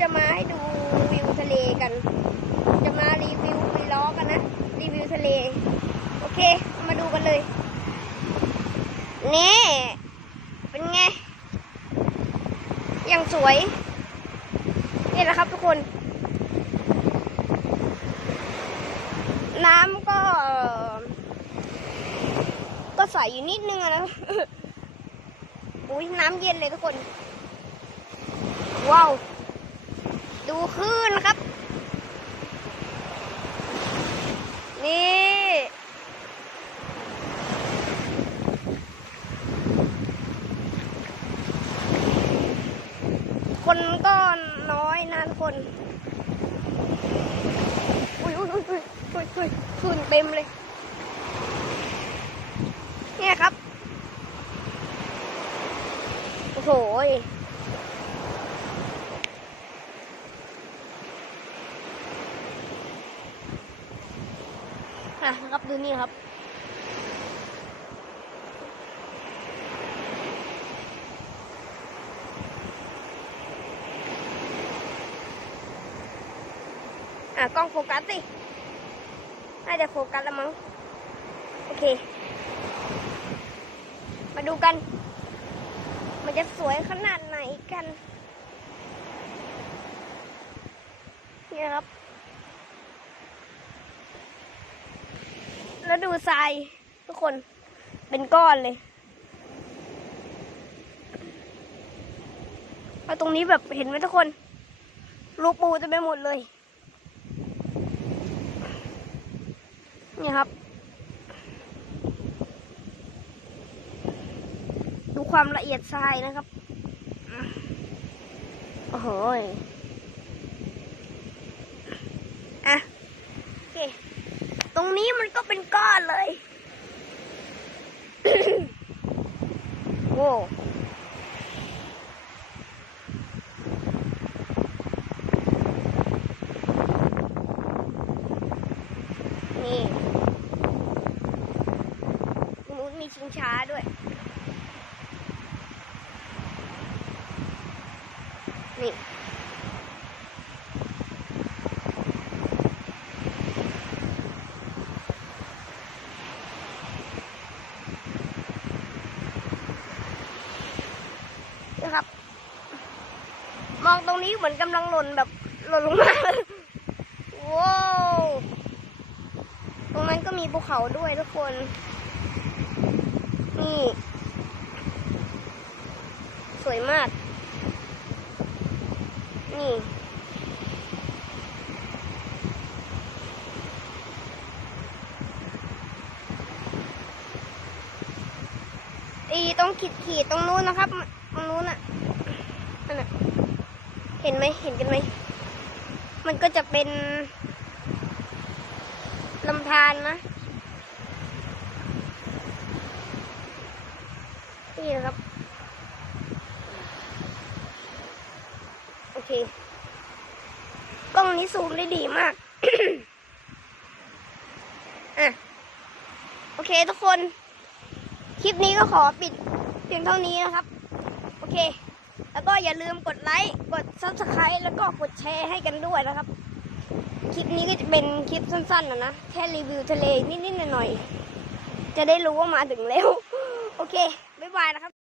จะมาให้ดูวิวทะเลกัน จะมารีวิววีล้อกันนะ รีวิวทะเล โอเค มาดูกันเลย นี่ เป็นไงยังสวย นี่แหละครับทุกคน น้ำก็ ก็ใสอยู่นิดนึงนะอุ้ยน้ำเย็นเลยทุกคน ว้าว ดูคลื่นครับ นี่ คนก็น้อยนะทุกคน อุ้ยอุ้ยอุ้ยอุ้ยอุ้ยอุ้ยคลื่นเต็มเลย เนี่ยครับ โอ้โห อะนะครับดูนี่ครับ อะกล้องโฟกัสสิน่าจะโฟกัสแล้วมั้ง โอเค มาดูกัน มันจะสวยขนาดไหนกัน เนี่นะครับ แล้วดูทรายทุกคนเป็นก้อนเลยแล้วตรงนี้แบบเห็นไหมทุกคนรูกปูจะไปหมดเลย นี่ครับ ดูความละเอียดทรายนะครับโอ้โหยอะ โอเค ต รงนี้มันก็เป็นก้อนเลยโว้นี่นู้นมีชิงช้าด้วย นี่ นะครับ มองตรงนี้เหมือนกำลังหล่นแบบหล่นลงมาว้าวตรงนั้นก็มีภูเขาด้วยทุกคน นี่ สวยมาก นี่อีตรงขีดขีดตรงนู้นนะครับ ตรงนู้นน่ะนั่นน่ะ ห็นไหมเห็นกันไหม มันก็จะเป็นลำธารนะ นี่นะครับ โอเค กล้องนี้ซูมได้ดีมาก อะ โอเคทุกคน คลิปนี้ก็ขอปิดเพียงเท่านี้นะครับ โอเค แล้วก็อย่าลืมกดไลค์กด s u b สไครต์แล้วก็กดแชร์ให้กันด้วยนะครับ คลิปนี้ก็จะเป็นคลิปสั้นๆนะนะแค่รีวิวทะเลนิดๆหน่อยๆจะได้รู้ว่ามาถึงแล้ว โอเค บ๊ายบายนะครับ